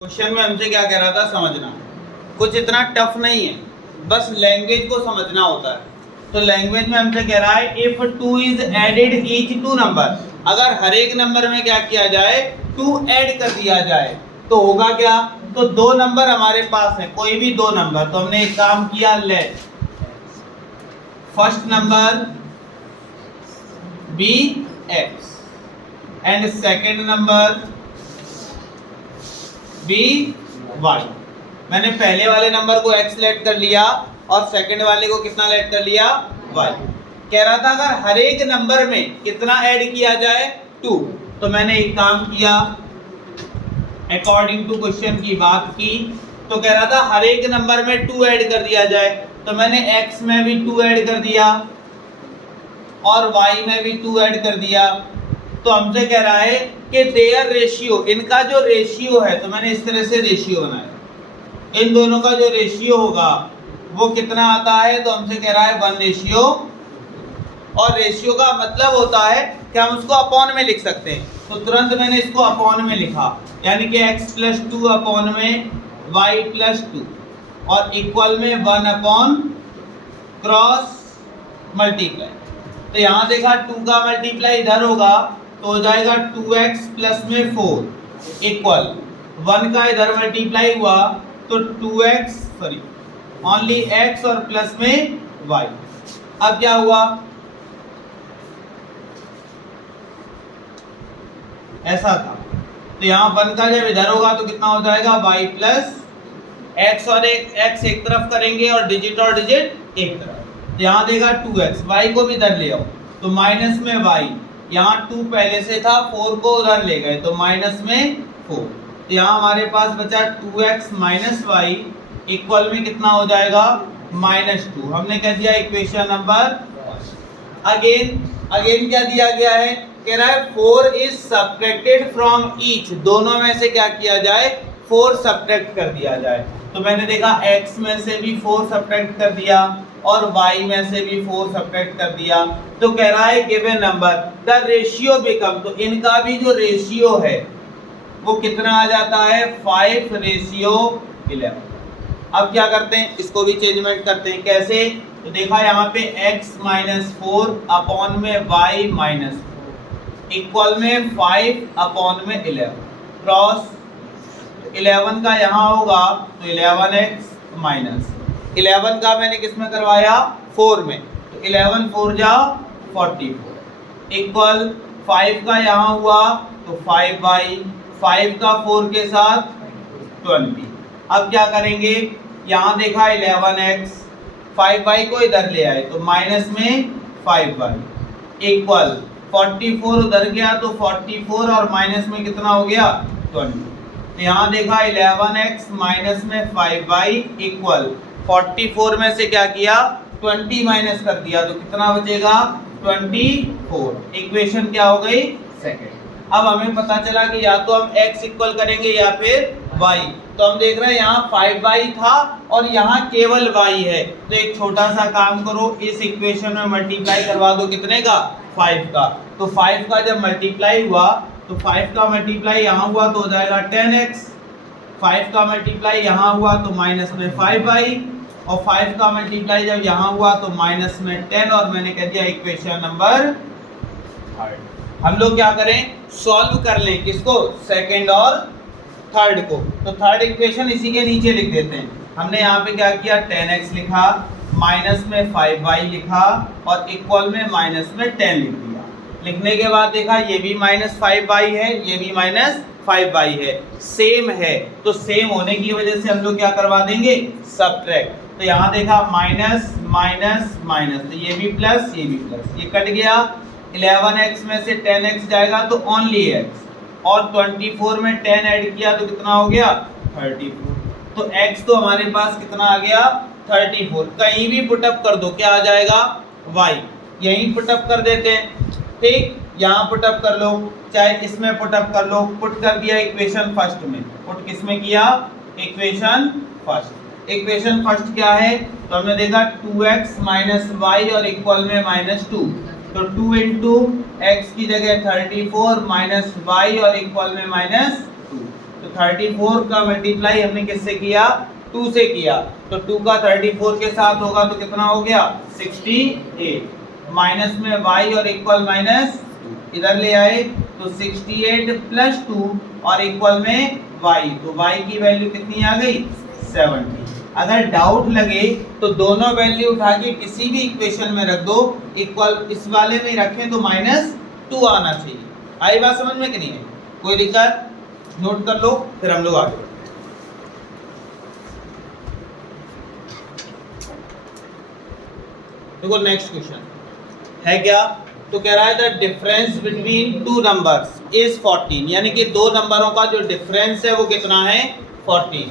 Question में हमसे क्या कह रहा था समझना, कुछ इतना टफ नहीं है, बस लैंग्वेज को समझना होता है। तो लैंग्वेज में हमसे कह रहा है if 2 is added each to number, अगर हर एक नंबर में क्या किया जाए 2 ऐड कर दिया जाए तो होगा क्या। तो दो नंबर हमारे पास है, कोई भी दो नंबर, तो हमने एक काम किया, let first number be X and second number be Y. मैंने पहले वाले नंबर को x लेट कर लिया और सेकंड वाले को कितना लेट कर लिया, y। कह रहा था अगर हर एक नंबर में कितना ऐड किया जाए 2, तो मैंने एक काम किया अकॉर्डिंग टू क्वेश्चन की बात की। तो कह रहा था हर एक नंबर में 2 ऐड कर दिया जाए, तो मैंने x में भी 2 ऐड कर दिया और y में भी 2 ऐड कर दिया। तो हमसे कह रहा है कि देयर रेशियो, इनका जो रेशियो है, तो मैंने इस तरह से रेशियो बनाया, इन दोनों का जो रेशियो होगा वो कितना आता है। तो हमसे कह रहा है 1 रेशियो, और रेशियो का मतलब होता है कि हम उसको अपॉन में लिख सकते हैं। तो तुरंत मैंने इसको अपॉन में लिखा, यानी कि x प्लस 2 अपॉन में y प्लस 2 और इक्वल में 1 अपॉन क्रॉस मल्टीप्लाई। तो यहाँ देखा 2 का मल्टीप्लाई इधर होगा तो हो जाएगा 2x प्लस में 4 इक्वल 1 का इधर मल्टीप्लाई हुआ तो 2x सॉरी ओनली x और प्लस में y। अब क्या हुआ, ऐसा था, तो यहाँ 1 का जब इधर होगा तो कितना हो जाएगा y प्लस x और x एक तरफ करेंगे और डिजिट एक तरफ। तो यहाँ देगा 2x, y को भी इधर ले आओ तो माइनस में y, यहाँ 2 पहले से था 4 को उधर ले गए तो माइनस में 4। तो यहाँ हमारे पास बचा 2x माइनस वाई इक्वल में कितना हो जाएगा -2। हमने कह दिया इक्वेशन नंबर। अगेन क्या दिया गया है, कह रहा है 4 इज सब्ट्रैक्टेड फ्रॉम ईच, दोनों में से क्या किया जाए 4 सब्ट्रैक्ट कर दिया जाए। तो मैंने देखा x में से भी 4 सब्ट्रैक्ट कर दिया और y में से भी 4 सब्ट्रैक्ट कर दिया। तो कह रहा है given number the ratio become, तो इनका भी जो रेशियो है वो कितना आ जाता है 5:11। अब क्या करते हैं, इसको भी चेंजमेंट करते हैं। कैसे, तो देखा यहाँ पे x माइनस 4 अपॉन में y माइनस 4 इक्वल में 5 अपॉन में 11 क्रॉस 11 का यहाँ होगा तो 11x माइनस 11 का मैंने किस में करवाया 4 में, तो 11 4 जा 44 इक्वल 5 का यहाँ हुआ तो 5y, 5 का 4 के साथ 20। अब क्या करेंगे, यहाँ देखा 11x 5y को इधर ले आए तो माइनस में 5y इक्वल 44 उधर गया तो 44 और माइनस में कितना हो गया 20। तो यहाँ देखा 11x माइनस में 5y इक्वल 44 में से क्या किया 20 माइनस कर दिया तो कितना बचेगा 24। इक्वेशन क्या हो गई सेकंड। अब हमें पता चला कि या तो हम x इक्वल करेंगे या फिर y। तो हम देख रहे हैं यहाँ 5y था और यहाँ केवल y है, तो एक छोटा सा काम करो, इस इक्वेशन में मल्टीप्लाई करवा दो कितने का 5 का। तो 5 का जब मल्टीप्लाई हुआ तो 5 का मल्टीप्लाई यहाँ हुआ तो हो जाएगा 10x, 5 का मल्टीप्लाई यहाँ हुआ तो माइनस में 5y और 5 का मल्टीप्लाई जब यहाँ हुआ तो माइनस में 10, और मैंने कह दिया इक्वेशन नंबर थर्ड। हम लोग क्या करें, सॉल्व कर लें किसको, सेकंड और थर्ड को। तो थर्ड इक्वेशन इसी के नीचे लिख देते हैं। हमने यहाँ पे क्या किया 10x लिखा, माइनस में 5y लिखा और इक्वल में माइनस में 10 लिख दिया। लिखने के बाद देखा ये भी -5y है, ये भी -5y है, सेम है, तो सेम होने की वजह से हम लोग क्या करवा देंगे सब्ट्रैक्ट। तो यहाँ देखा माइनस माइनस माइनस, तो ये भी प्लस ये भी प्लस, ये कट गया। 11x में से 10x जाएगा तो ओनली x, और 24 में 10 ऐड किया तो कितना हो गया 34। तो x तो हमारे पास कितना आ गया 34। कहीं भी पुटअप कर दो क्या आ जाएगा y, यहीं पुटअप कर देते हैं, ठीक, यहाँ पुटअप कर लो, चाहे इसमें पुटअप कर लो। पुट कर दिया इक्वेशन फर्स्ट में, पुट किस में किया इक्वेशन फर्स्ट। इक्वेशन फर्स्ट क्या है, तो हमने देखा 2x माइनस वाई और इक्वल में -2, तो 2 इंटू एक्स की जगह 34 माइनस वाई और इक्वल में -2, तो 34 का मल्टीप्लाई हमने किससे किया, 2 से किया, तो 2 का 34 के साथ होगा तो कितना हो गया 68, माइनस में y और इक्वल माइनस इधर ले आए तो 68 प्लस 2 और इक्वल में y, तो y की वैल्यू कितनी आ गई 70। अगर डाउट लगे तो दोनों वैल्यू उठा के किसी भी इक्वेशन में रख दो, इक्वल इस वाले में रखें तो -2 आना चाहिए। आई बात समझ में कि नहीं है, कोई दिक्कत, नोट कर लो फिर हम लोग आगे। देखो नेक्स्ट क्वेश्चन है क्या, तो कह रहा है the difference between two numbers is 14, यानी कि दो नंबरों का जो डिफरेंस है वो कितना है 14,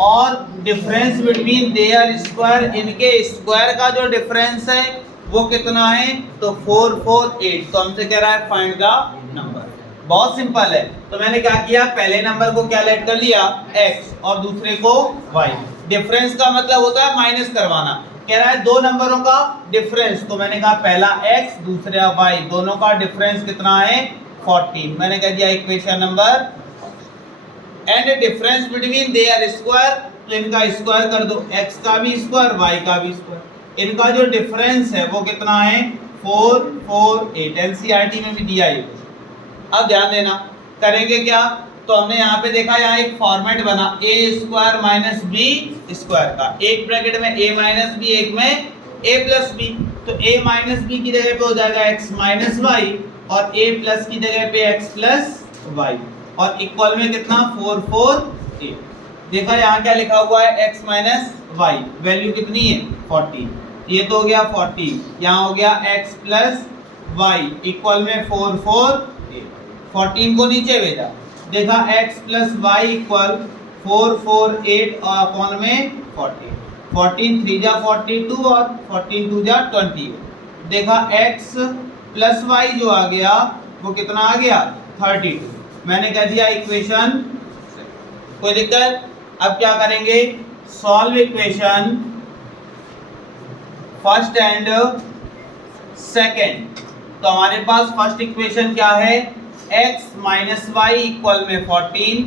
और डिफरेंस बिटवीन देयर स्क्वायर, इनके स्क्वायर का जो डिफरेंस है वो कितना है, तो 448। तो हमसे कह रहा है फाइंड द नंबर। बहुत सिंपल है, तो मैंने क्या किया, पहले नंबर को क्या लेट कर लिया x और दूसरे को y। डिफरेंस का मतलब होता है माइनस करवाना, कह रहा है दो नंबरों का डिफरेंस, तो मैंने कहा पहला x दूसरा y, दोनों का डिफरेंस कितना है 14। मैंने कह दिया equation number, and difference between their square, तो इनका स्क्वायर कर दो, x का भी स्क्वायर y का भी स्क्वायर, इनका जो डिफरेंस है वो कितना है 448। एनसीईआरटी में भी दिया है। अब ध्यान देना, करेंगे क्या, तो हमने यहाँ पे देखा, यहाँ एक फॉर्मेट बना a square minus B square का, एक ब्रैकेट में a माइनस बी, एक में a प्लस बी, तो a माइनस बी की जगह पे हो जाएगा x माइनस वाई, और a प्लस की जगह पे x प्लस वाई, और इक्वल में कितना 448। देखा यहाँ क्या लिखा हुआ है x माइनस वाई, वैल्यू कितनी है 40, ये तो हो गया 40, यहाँ हो गया x प्लस वाई इक्वल में 448, 14 को नीचे भेजा, देखा x प्लस वाई इक्वल 448 और अपॉन में 40, 14 3 जा 42 और 14 2 जा 20, देखा x प्लस वाई जो आ गया वो कितना आ गया 32। मैंने कह दिया इक्वेशन, कोई दिक्कत। अब क्या करेंगे, solve equation first and second. तो हमारे पास फर्स्ट इक्वेशन क्या है, x माइनस वाई इक्वल में 14,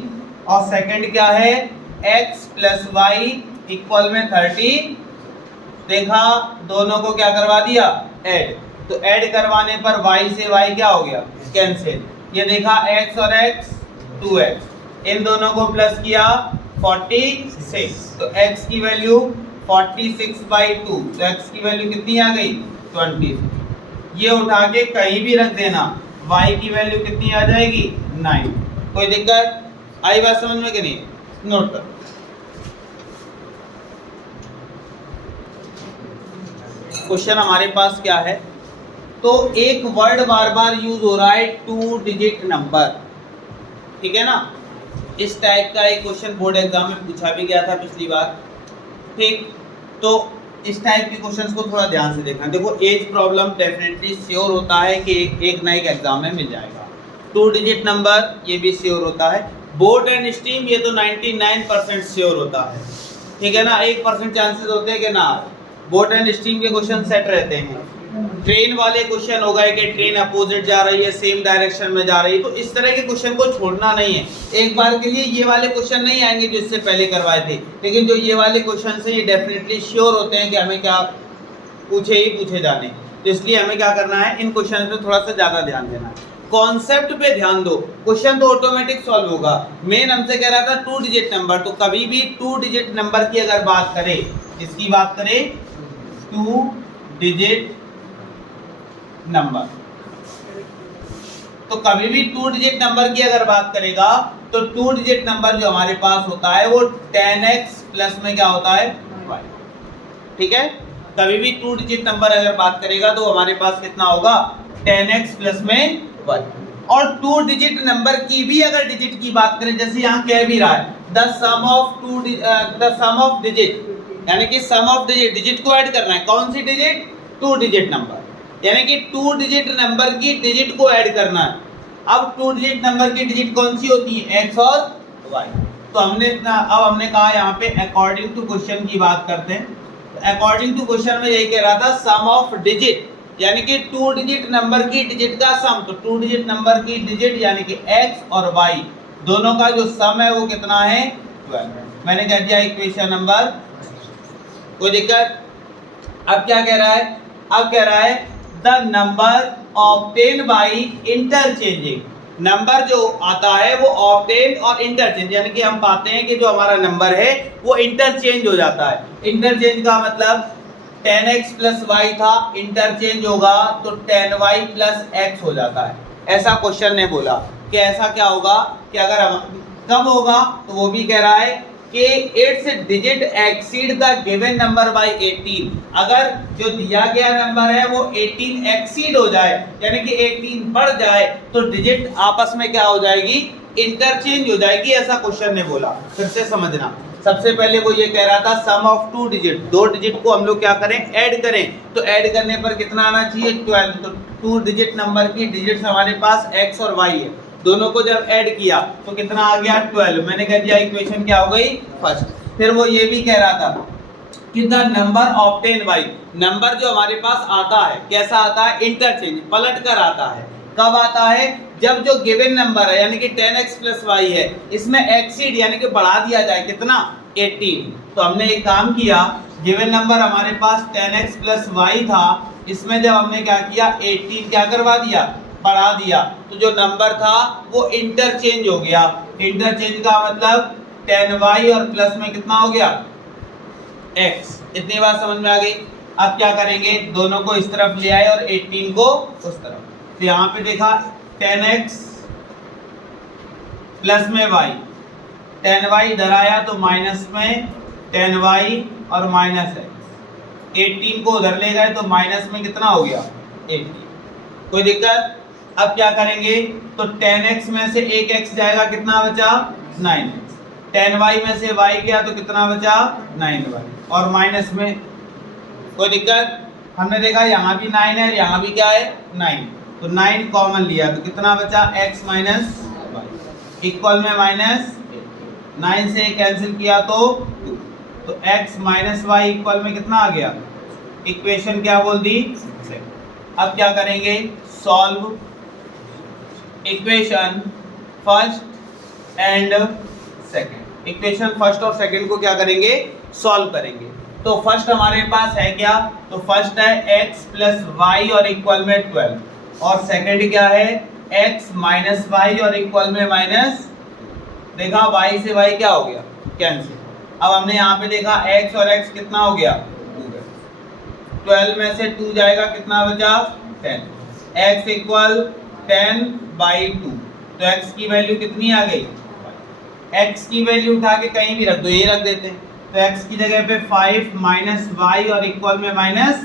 और सेकंड क्या है x प्लस वाई इक्वल में 30। देखा दोनों को क्या करवा दिया ऐड, तो ऐड करवाने पर y से y क्या हो गया कैंसिल, ये देखा x और x 2x, इन दोनों को प्लस किया 46, तो x की वैल्यू 46/2, तो x की वैल्यू कितनी आ गई 20। ये उठा के कहीं भी रख देना, y की वैल्यू कितनी आ जाएगी 9। कोई दिक्कत, आई बात समझ में कि नहीं, नोट कर। क्वेश्चन हमारे पास क्या है, तो एक वर्ड बार बार यूज हो रहा है 2 डिजिट नंबर, ठीक है ना, इस टाइप का एक क्वेश्चन बोर्ड एग्जाम में पूछा भी गया था पिछली बार, ठीक। तो इस टाइप के क्वेश्चंस को थोड़ा ध्यान से देखना। देखो एज प्रॉब्लम डेफिनेटली श्योर होता है कि एक ना एक एग्जाम में मिल जाएगा, 2 डिजिट नंबर ये भी श्योर होता है, बोट एंड स्टीम ये तो 99% श्योर होता है, ठीक है ना, 1% चांसेस होते हैं कि ना, बोट एंड स्टीम के क्वेश्चन सेट रहते हैं। ट्रेन वाले क्वेश्चन हो गए कि ट्रेन अपोजिट जा रही है, सेम डायरेक्शन में जा रही है, तो इस तरह के क्वेश्चन को छोड़ना नहीं है। एक बार के लिए ये वाले क्वेश्चन नहीं आएंगे जो इससे पहले करवाए थे, लेकिन जो ये वाले क्वेश्चन है ये डेफिनेटली श्योर होते हैं कि हमें क्या पूछे ही पूछे जाने, तो इसलिए हमें क्या करना है, इन क्वेश्चन पे थोड़ा सा ज्यादा ध्यान देना है, कॉन्सेप्ट पे ध्यान दो, क्वेश्चन तो ऑटोमेटिक सॉल्व होगा। मेन हमसे कह रहा था 2 डिजिट नंबर, तो कभी भी 2 डिजिट नंबर की अगर बात करें, इसकी बात करें 2 डिजिट नंबर, तो कभी भी 2 डिजिट नंबर की अगर बात करेगा तो 2 डिजिट नंबर जो हमारे पास होता है वो 10x प्लस में क्या होता है y, ठीक है। कभी भी 2 डिजिट नंबर अगर बात करेगा तो हमारे पास कितना होगा 10x प्लस में y। और 2 डिजिट नंबर की भी अगर डिजिट की बात करें, जैसे यहाँ कह भी रहा है द सम ऑफ डिजिट, यानी कि सम ऑफ डिजिट, डिजिट को ऐड करना है, कौन सी डिजिट 2 डिजिट नंबर, यानी कि 2 डिजिट नंबर की डिजिट को ऐड करना है। अब 2 डिजिट नंबर की डिजिट कौन सी होती है x और y, तो हमने कहा यहाँ पे अकॉर्डिंग टू क्वेश्चन की बात करते हैं, अकॉर्डिंग टू क्वेश्चन में यही कह रहा था सम ऑफ डिजिट, यानी कि 2 डिजिट नंबर की डिजिट का सम, तो 2 डिजिट नंबर की डिजिट यानी कि x और y दोनों का जो सम है वो कितना है 12। मैंने कह दिया इक्वेशन नंबर। कोई दिक्कत? अब क्या कह रहा है? अब कह रहा है the number obtain by interchanging. Number जो आता है वो ऑब्टेन और इंटरचेंज, यानी कि हम पाते हैं कि जो हमारा नंबर है वो इंटरचेंज हो जाता है। इंटरचेंज का मतलब 10x प्लस वाई था, इंटरचेंज होगा तो 10y प्लस x हो जाता है। ऐसा क्वेश्चन ने बोला कि ऐसा क्या होगा कि अगर हम कब होगा, तो वो भी कह रहा है कि it's digit exceed the given number by 18। अगर जो दिया गया नंबर है वो 18 एक्सीड हो जाए, यानी कि 18 बढ़ जाए, तो डिजिट आपस में क्या हो जाएगी? इंटरचेंज हो जाएगी। ऐसा क्वेश्चन ने बोला। फिर से समझना। सबसे पहले वो ये कह रहा था सम ऑफ 2 डिजिट, 2 डिजिट को हम लोग क्या करें? ऐड करें। तो ऐड करने पर कितना आना चाहिए? 12। तो 2 डिजिट नंबर की डिजिट्स हमारे पास x और y है, दोनों को जब ऐड किया तो कितना आ गया? 12। मैंने कह दिया इक्वेशन क्या हो गई? फर्स्ट। फिर वो ये भी कह रहा था कि the number obtain by, number जो हमारे पास आता है कैसा आता है? इंटरचेंज, पलट कर आता है। कब आता है? जब जो गिवन नंबर है यानी कि 10x प्लस वाई है, इसमें एक्सीड यानी कि बढ़ा दिया जाए कितना? 18। तो हमने एक काम किया, गिवन नंबर हमारे पास 10x प्लस वाई था, इसमें जब हमने क्या किया? 18 क्या करवा दिया? बढ़ा दिया। तो जो नंबर था वो इंटरचेंज हो गया। इंटरचेंज का मतलब 10y और प्लस में कितना हो गया? x। इतनी बात समझ में आ गई? अब क्या करेंगे? दोनों को इस तरफ ले आए और 18 को उस तरफ। तो यहाँ पे देखा 10x प्लस में y, 10y इधर आया तो माइनस में 10y और माइनस x। 18 को उधर ले गए तो माइनस में कितना हो गया? 18। कोई दिक्कत? अब क्या करेंगे? तो 10x में से एक x जाएगा, कितना बचा? 9x। 10y में से y गया तो कितना बचा? 9y। और माइनस में कोई दिक्कत? हमने देखा यहाँ भी 9 है, यहाँ भी क्या है? 9। तो 9 कॉमन लिया तो कितना बचा? x माइनस y इक्वल में माइनस 9 से कैंसिल किया तो 2। तो x माइनस y इक्वल में कितना आ गया? इक्वेशन क्या बोल दी? अब क्या करेंगे? Solve equation first and second. Equation first और सेकंड को क्या करेंगे? सॉल्व करेंगे। तो फर्स्ट हमारे पास है क्या? तो फर्स्ट है x प्लस वाई और इक्वल में 12, और सेकंड क्या है? x माइनस वाई और इक्वल में माइनस। देखा y से y क्या हो गया? कैंसिल। अब हमने यहाँ पे देखा x और x कितना हो गया? 12 में से 2 जाएगा, कितना बचा? 10। x equal 10/2। तो x की वैल्यू कितनी आ गई? x की वैल्यू उठा के कहीं भी रख दो, यही रख देते हैं। तो x की जगह पे 5 माइनस वाई और इक्वल में माइनस,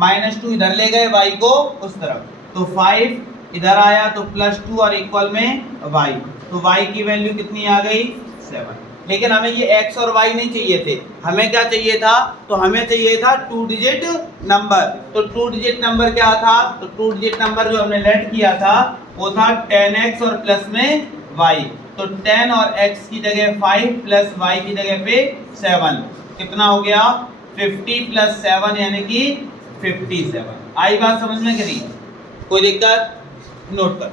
-2 इधर ले गए y को उस तरफ, तो 5 इधर आया तो +2 और इक्वल में y। तो y की वैल्यू कितनी आ गई? 7। लेकिन हमें ये x और y नहीं चाहिए थे, हमें क्या चाहिए था? तो हमें चाहिए था 2 डिजिट नंबर। तो 2 डिजिट नंबर क्या था? तो 2 डिजिट नंबर जो हमने लेट किया था वो था 10x और प्लस में y। तो 10 और x की जगह 5 प्लस y की जगह पे 7, कितना हो गया? 50 प्लस 7 यानी कि 57। आई बात समझ में? करी कोई दिक्कत? नोट कर।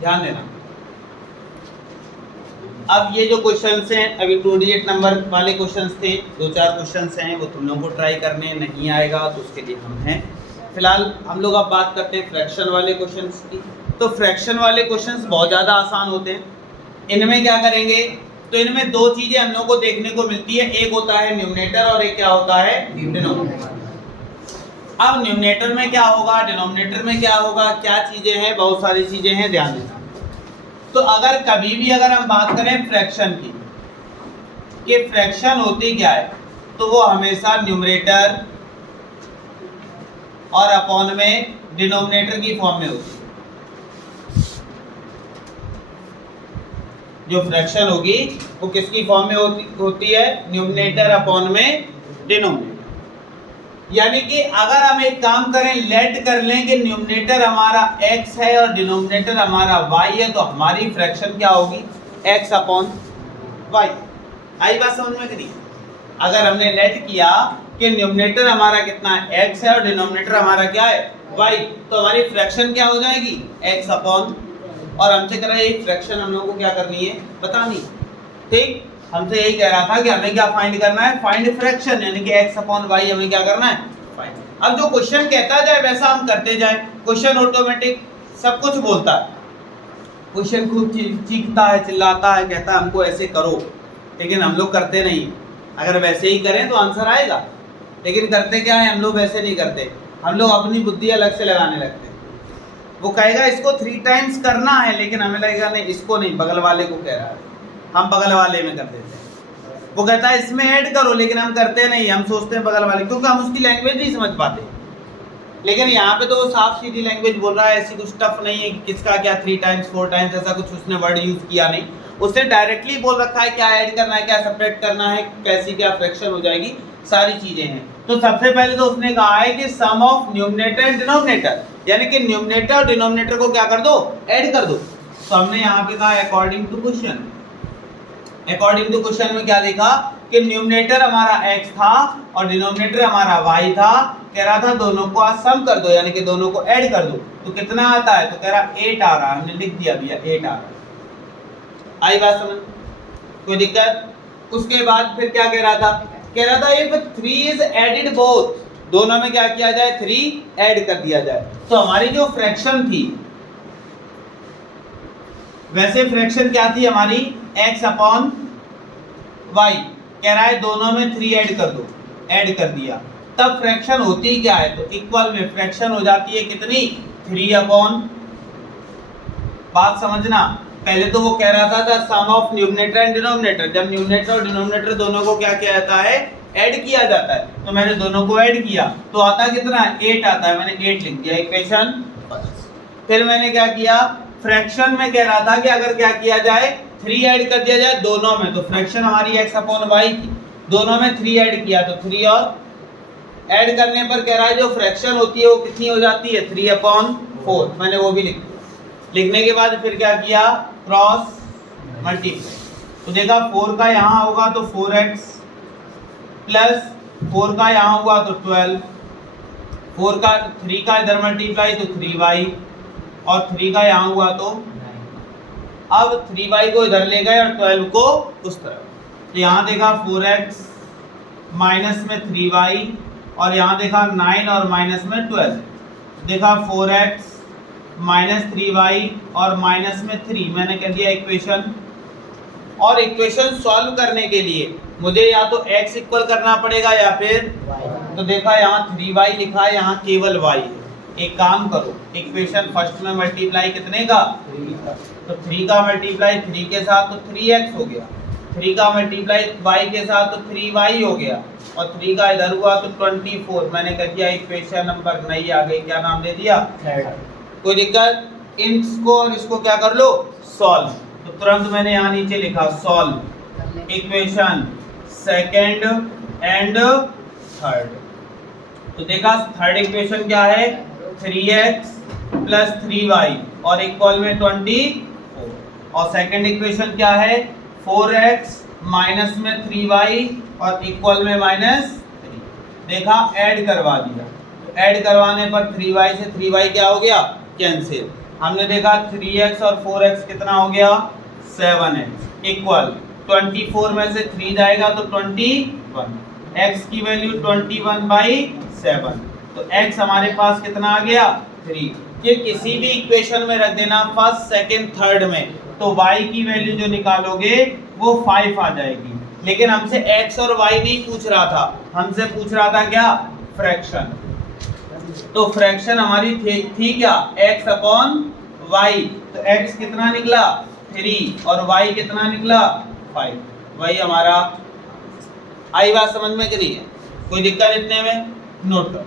ध्यान देना। अब ये जो क्वेश्चंस हैं, अभी 2 डिजिट नंबर वाले क्वेश्चंस थे, 2-4 क्वेश्चंस हैं, वो तुम लोगों को ट्राई करने नहीं आएगा तो उसके लिए हम हैं। फिलहाल हम लोग अब बात करते हैं फ्रैक्शन वाले क्वेश्चंस की। तो फ्रैक्शन वाले क्वेश्चंस बहुत ज़्यादा आसान होते हैं। इनमें क्या करेंगे? तो इनमें 2 चीज़ें हम लोग को देखने को मिलती है, एक होता है न्यूमरेटर और एक क्या होता है? डिनोमिनेटर। अब न्यूमरेटर में क्या होगा, डिनोमिनेटर में क्या होगा, क्या चीज़ें हैं? बहुत सारी चीज़ें हैं, ध्यान देना। तो अगर कभी भी अगर हम बात करें फ्रैक्शन की, कि फ्रैक्शन होती क्या है, तो वो हमेशा न्यूमरेटर और अपॉन में डिनोमिनेटर की फॉर्म में होती है। जो फ्रैक्शन होगी वो किसकी फॉर्म में होती है? न्यूमरेटर अपॉन में डिनोमिनेटर। यानी कि अगर हम एक काम करें, लेट कर लें कि न्यूमरेटर हमारा x है और डिनोमिनेटर हमारा y है, तो हमारी फ्रैक्शन क्या होगी? x upon y। आई बात समझ में? करिए, अगर हमने लेट किया कि न्यूमरेटर हमारा कितना है x है और डिनोमिनेटर हमारा क्या है y, तो हमारी फ्रैक्शन क्या हो जाएगी x अपॉन, और हमसे कह रहा है ये फ्रैक्शन हम लोगों को क्या करनी है बतानी, ठीक। हमसे यही कह रहा था कि हमें क्या फाइंड करना है, फाइंड फ्रैक्शन, यानी कि x अपॉन y हमें क्या करना है फाइंड। अब जो क्वेश्चन कहता जाए वैसा हम करते जाए, क्वेश्चन ऑटोमेटिक सब कुछ बोलता है, क्वेश्चन खूब चीखता है, चिल्लाता है, कहता है हमको ऐसे करो, लेकिन हम लोग करते नहीं। अगर वैसे ही करें तो आंसर आएगा, लेकिन करते क्या है हम लोग वैसे नहीं करते, हम लोग अपनी बुद्धि अलग से लगाने लगते हैं। वो कहेगा इसको 3 टाइम्स करना है, लेकिन हमें लगेगा नहीं इसको नहीं, बगल वाले को कह रहा है, हम बगल वाले में कर देते हैं। वो कहता है इसमें ऐड करो, लेकिन हम करते नहीं, हम सोचते हैं बगल वाले, क्योंकि हम उसकी लैंग्वेज नहीं समझ पाते। लेकिन यहाँ पे तो वो साफ सीधी लैंग्वेज बोल रहा है, ऐसी कुछ टफ नहीं है कि किसका क्या 3 टाइम्स 4 टाइम्स, ऐसा कुछ उसने वर्ड यूज किया नहीं, उसने डायरेक्टली बोल रखा है क्या ऐड करना है, क्या सेपरेट करना है, कैसी क्या फ्रैक्शन हो जाएगी, सारी चीजें हैं। तो सबसे पहले तो उसने कहा है कि सम ऑफ न्यूमरेटर एंड डिनोमिनेटर, यानी कि न्यूमरेटर और डिनोमिनेटर को क्या कर दो ऐड कर दो। तो हमने यहाँ पे कहा according to question, according to question में क्या देखा कि न्यूमरेटर हमारा x था और डिनोमिनेटर हमारा y था, कह रहा था दोनों को आज सम कर दो, यानी कि दोनों को ऐड कर दो, तो कितना आता है, तो कह रहा 8 आ रहा है, हमने लिख दिया भैया 8 आ रहा है। आई बात समझ, कोई दिक्कत। उसके बाद फिर क्या कह रहा था इफ 3 इज एडेड बोथ, दोनों में क्या किया जाए 3 ऐड कर दिया जाए। तो हमारी जो फ्रैक्शन थी, वैसे फ्रैक्शन क्या थी हमारी x अपॉन y, कह रहा है दोनों में 3 ऐड कर दो, ऐड कर दिया, तब फ्रैक्शन होती क्या है, तो इक्वल में फ्रैक्शन हो जाती है कितनी 3 अपॉन, बात समझना। पहले तो वो कह रहा था सम ऑफ न्यूमरेटर एंड डिनोमिनेटर, जब न्यूमरेटर और डिनोमिनेटर दोनों को क्या किया जाता है ऐड किया जाता है, तो मैंने दोनों को ऐड किया तो आता कितना 8 आता है, मैंने 8 लिख दिया इक्वेशन। फिर मैंने क्या किया, फ्रैक्शन में कह रहा था कि अगर क्या किया जाए 3 ऐड कर दिया जाए दोनों में, तो फ्रैक्शन हमारी x अपॉन y थी, दोनों में 3 ऐड किया तो 3 और ऐड करने पर कह रहा है जो फ्रैक्शन होती है वो कितनी हो जाती है 3 अपॉन 4, मैंने वो भी लिख दिया। लिखने के बाद फिर क्या किया क्रॉस मल्टीप्लाई, तो देखा 4 का यहाँ होगा तो 4x प्लस 4 का यहाँ हुआ तो 12, 4 का 3 का इधर मल्टीप्लाई तो 3y और 3 का यहाँ हुआ तो, अब 3y को इधर ले गए और 12 को उस तरफ, तो यहाँ देखा 4x माइनस में 3y और यहाँ देखा 9 और माइनस में 12, देखा 4x माइनस 3y और माइनस में 3, मैंने कह दिया इक्वेशन। और इक्वेशन सॉल्व करने के लिए मुझे या तो x इक्वल करना पड़ेगा या फिर y। तो देखा यहाँ 3y लिखा है, यहाँ केवल y है। एक काम करो, इक्वेशन फर्स्ट में मल्टीप्लाई कितने का 3 का, तो 3 का मल्टीप्लाई 3 के साथ तो 3x हो गया, 3 का मल्टीप्लाई y के साथ तो 3y हो गया, और 3 का इधर हुआ तो 24, मैंने कह दिया इक्वेशन नंबर नई आ गई, क्या नाम दे दिया थर्ड। कोई दिक्कत, इसको और इसको क्या कर लो सॉल्व, तो तुरंत मैंने यहाँ नीचे लिखा solve equation second and third. तो देखा थर्ड इक्वेशन क्या है 3x प्लस 3y और इक्वल में 24, और सेकंड इक्वेशन क्या है 4x माइनस में 3y और इक्वल में -3। देखा ऐड करवा दिया, तो ऐड करवाने पर 3y से 3y क्या हो गया कैंसिल। हमने देखा 3x और 4x कितना हो गया 7x इक्वल 24 में से 3 जाएगा तो 21, x की वैल्यू 21/7, तो x हमारे पास कितना आ गया 3। फिर किसी भी इक्वेशन में रख देना फर्स्ट सेकंड थर्ड में, तो y की वैल्यू जो निकालोगे वो 5 आ जाएगी। लेकिन हमसे x और y नहीं पूछ रहा था, हमसे पूछ रहा था क्या फ्रैक्शन। तो फ्रैक्शन हमारी थी क्या x अपॉन y, तो x कितना निकला 3 और y कितना निकला 5, वही हमारा। आई बात समझ में कि नहीं है, कोई दिक्कत इतने में नोट करो।